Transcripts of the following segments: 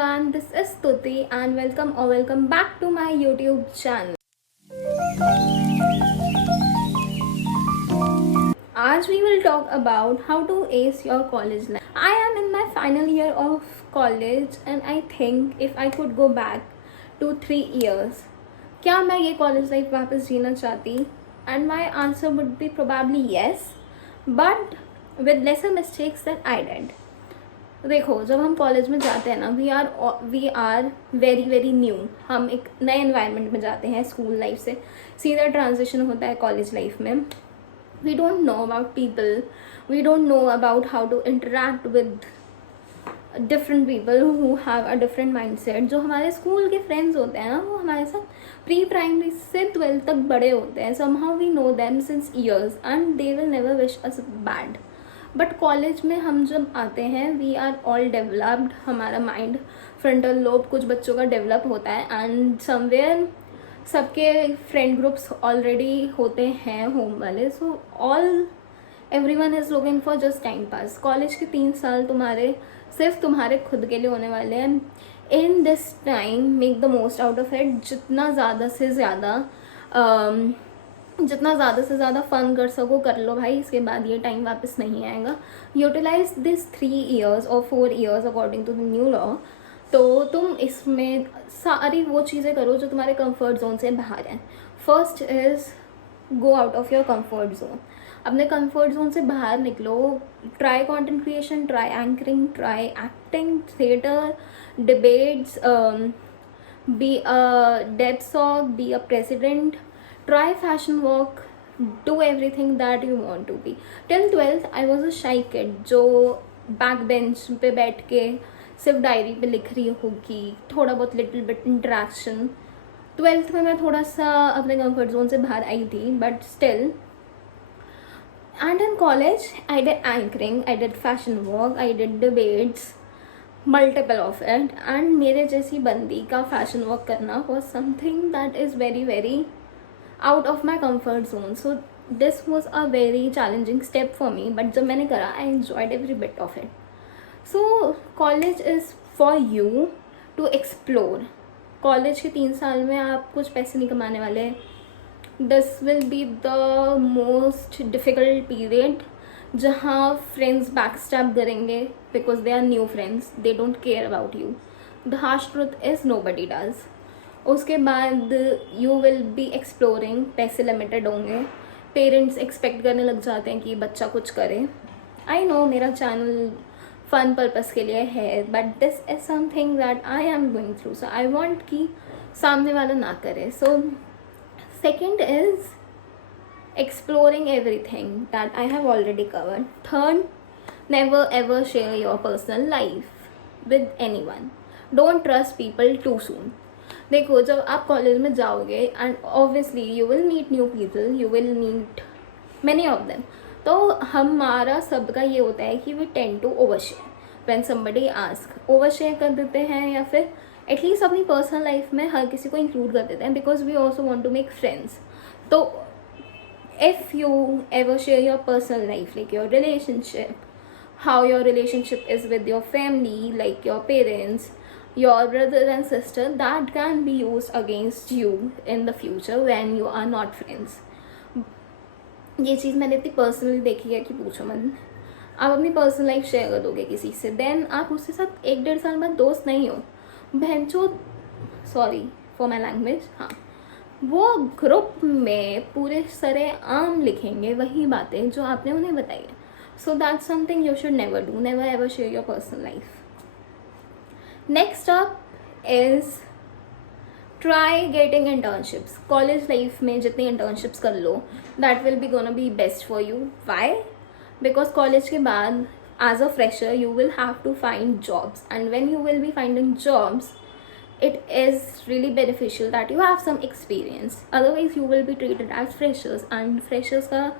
everyone, this is Stuti and welcome back to my YouTube channel. आज we will talk about how to ace your college life. I am in my final year of college and I think if I could go back to 3 years, क्या मैं ये college life वापस जीना चाहती? And my answer would be probably yes, but with lesser mistakes that I did. देखो, जब हम college में जाते हैं ना, we are very very new. हम एक नए एनवायरनमेंट में जाते हैं. स्कूल लाइफ से सीधा ट्रांजिशन होता है कॉलेज लाइफ में. We don't know about people, we don't know about how to interact with different people who have a different mindset. जो हमारे स्कूल के फ्रेंड्स होते हैं ना, वो हमारे साथ प्री प्राइमरी से 12th तक बड़े होते हैं. Somehow we know them since years and they will never wish us bad. But college में हम जब आते हैं, वी आर ऑल डेवलप्ड. हमारा माइंड, फ्रंटल लोब कुछ बच्चों का डेवलप होता है एंड समवेयर सबके फ्रेंड ग्रुप्स ऑलरेडी होते हैं होम वाले. So everyone is looking for just time pass. College के 3 साल सिर्फ तुम्हारे खुद के लिए होने वाले हैं. In this time make the most out of it. जितना ज़्यादा से ज़्यादा फ़न कर सको कर लो भाई. इसके बाद ये टाइम वापस नहीं आएगा. यूटिलाइज दिस 3 years और 4 years according to the new law. तो तुम इसमें सारी वो चीज़ें करो जो तुम्हारे कंफर्ट जोन से बाहर हैं. First is go out of your comfort zone. अपने कंफर्ट जोन से बाहर निकलो. Try content creation, try anchoring, try acting, theatre, debates, be a debsoc, be a president. Try fashion walk, do everything that you want to be. Till 12th I was a shy kid जो back bench पे बैठ के सिर्फ diary पे लिख रही होगी, थोड़ा बहुत लिटिल बिट इंटरेक्शन. 12th में मैं थोड़ा सा अपने कंफर्ट जोन से बाहर आई थी, but still. And in college I did anchoring, I did fashion walk, I did debates, multiple of it. And मेरे जैसी बंदी का फैशन वॉक करना was something that is very very out of my comfort zone. So this was a very challenging step for me, but जब मैंने करा I enjoyed every bit of it. So college is for you to explore. College के 3 साल में आप कुछ पैसे नहीं कमाने वाले. This will be the most difficult period जहाँ फ्रेंड्स backstab करेंगे because they are new friends, they don't care about you. The harsh truth is nobody does. उसके बाद यू विल बी एक्सप्लोरिंग. पैसे लिमिटेड होंगे. पेरेंट्स एक्सपेक्ट करने लग जाते हैं कि बच्चा कुछ करे. आई नो मेरा चैनल फन पर्पस के लिए है, but this is something that I am going through. So I want कि सामने वाला ना करे. So second is exploring everything that I have already covered. Third, never ever share your personal life with any one. Don't trust people to soon. देखो, जब आप college में जाओगे and obviously you will meet new people, you will meet many of them. तो हमारा सबका ये होता है कि we tend to overshare when somebody ask. Overshare कर देते हैं या फिर एटलीस्ट अपनी पर्सनल लाइफ में हर किसी को इंक्लूड कर देते हैं because we also want to make friends. तो if you ever share your personal life, like your relationship, how your relationship is with your family, like your parents, your brother and sister, that can be used against you in the future when you are not friends. ये चीज़ मैंने इतनी personally देखी है कि पूछो मत. आप अपनी पर्सनल लाइफ शेयर कर दोगे किसी से, देन आप उसके साथ 1-1.5 साल बाद दोस्त नहीं हो. बहनचो, सॉरी फॉर माई लैंग्वेज, हाँ, वो ग्रुप में पूरे सरे आम लिखेंगे वही बातें जो आपने उन्हें बताई है. So that's something you should never do. Never ever share your personal life. Next up is try getting internships. College life में जितनी internships कर लो, that will be gonna be best for you. Why? Because college के बाद as a fresher you will have to find jobs, and when you will be finding jobs, it is really beneficial that you have some experience. Otherwise you will be treated as freshers, and freshers का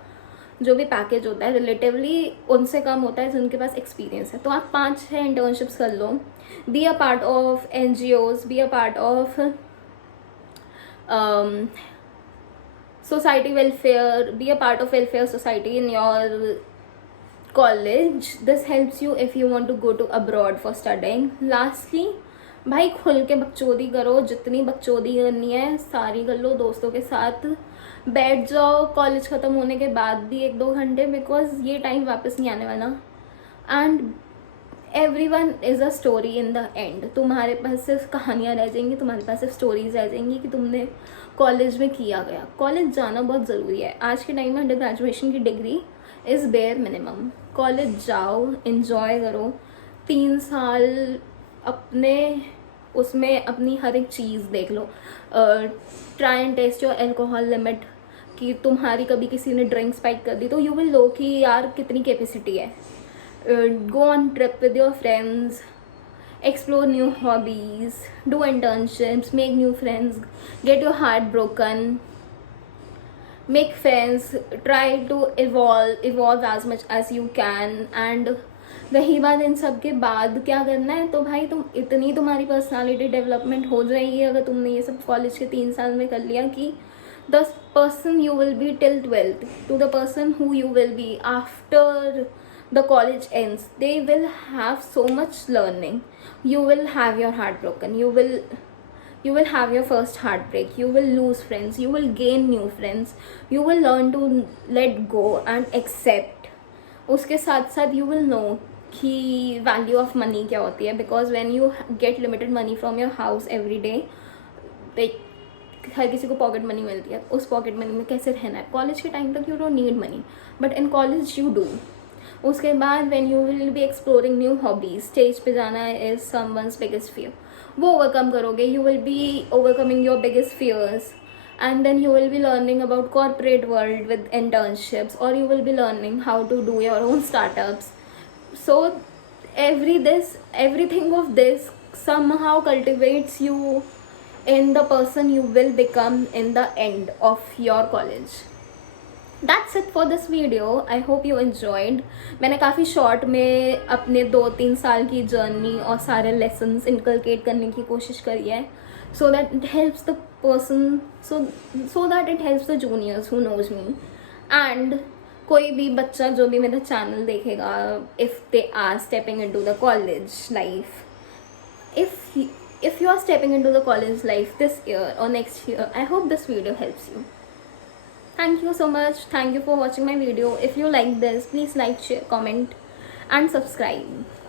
जो भी package होता है relatively उनसे कम होता है जिनके पास experience है. तो आप 5-6 इंटर्नशिप्स कर लो. Be a part of NGOs, be a part of society welfare, be a part of welfare society in your college. This helps you if you want to go to abroad for studying. Lastly, भाई खुल के बकचोदी करो, जितनी बकचोदी करनी है सारी कर लो दोस्तों के साथ, बैठ जाओ कॉलेज ख़त्म होने के बाद भी 1-2 घंटे, बिकॉज ये टाइम वापस नहीं आने वाला। And everyone is a story in the end। तुम्हारे पास सिर्फ कहानियाँ रह जाएंगी, तुम्हारे पास सिर्फ स्टोरीज रह जाएंगी कि तुमने कॉलेज में किया गया। कॉलेज जाना बहुत ज़रूरी है आज के टाइम में। अंडर ग्रेजुएशन की degree is bare minimum. College जाओ, इन्जॉय करो, 3 साल अपने उसमें अपनी हर एक चीज़ देख लो। Try and test your alcohol limit, कि तुम्हारी कभी किसी ने ड्रिंक स्पाइक कर दी तो यू विल लो कि यार कितनी कैपेसिटी है। Go on trip with your friends, explore new hobbies, do internships, make new friends, get your heart broken, make friends, try to evolve as much as you can। and रही बात इन सब के बाद क्या करना है, तो भाई तुम इतनी तुम्हारी पर्सनालिटी डेवलपमेंट हो जाएगी अगर तुमने ये सब कॉलेज के 3 साल में कर लिया, कि the person you will be till 12th to the person who you will be after the college ends, they will have so much learning। you will have your heart broken, you will have your first heartbreak, you will lose friends, you will gain new friends, you will learn to let go and accept। उसके साथ साथ you will know कि value of money क्या होती है, because when you get limited money from your house every day, हर किसी को pocket money मिलती है, उस पॉकेट मनी में कैसे रहना है। कॉलेज के टाइम तक you don't need money, but in college you do. उसके बाद when you will be exploring new hobbies, stage पे जाना इज समवन्स बिगेस्ट फियर, वो ओवरकम करोगे। You will be overcoming your biggest fears, and then you will be learning about corporate world with internships, or you will be learning how to do your own startups। so everything of this somehow cultivates you in the person you will become in the end of your college। That's it for this video। I hope you enjoyed। मैंने काफ़ी short में अपने 2-3 साल की journey और सारे lessons inculcate करने की कोशिश करी है, so that it helps the person, so that it helps the juniors who knows me। and कोई भी बच्चा जो भी मेरा चैनल देखेगा, if they are stepping into the college life, if you are stepping into the college life this year or next year, I hope this video helps you। Thank you so much। Thank you for watching my video। If you like this, please like, share, comment and subscribe।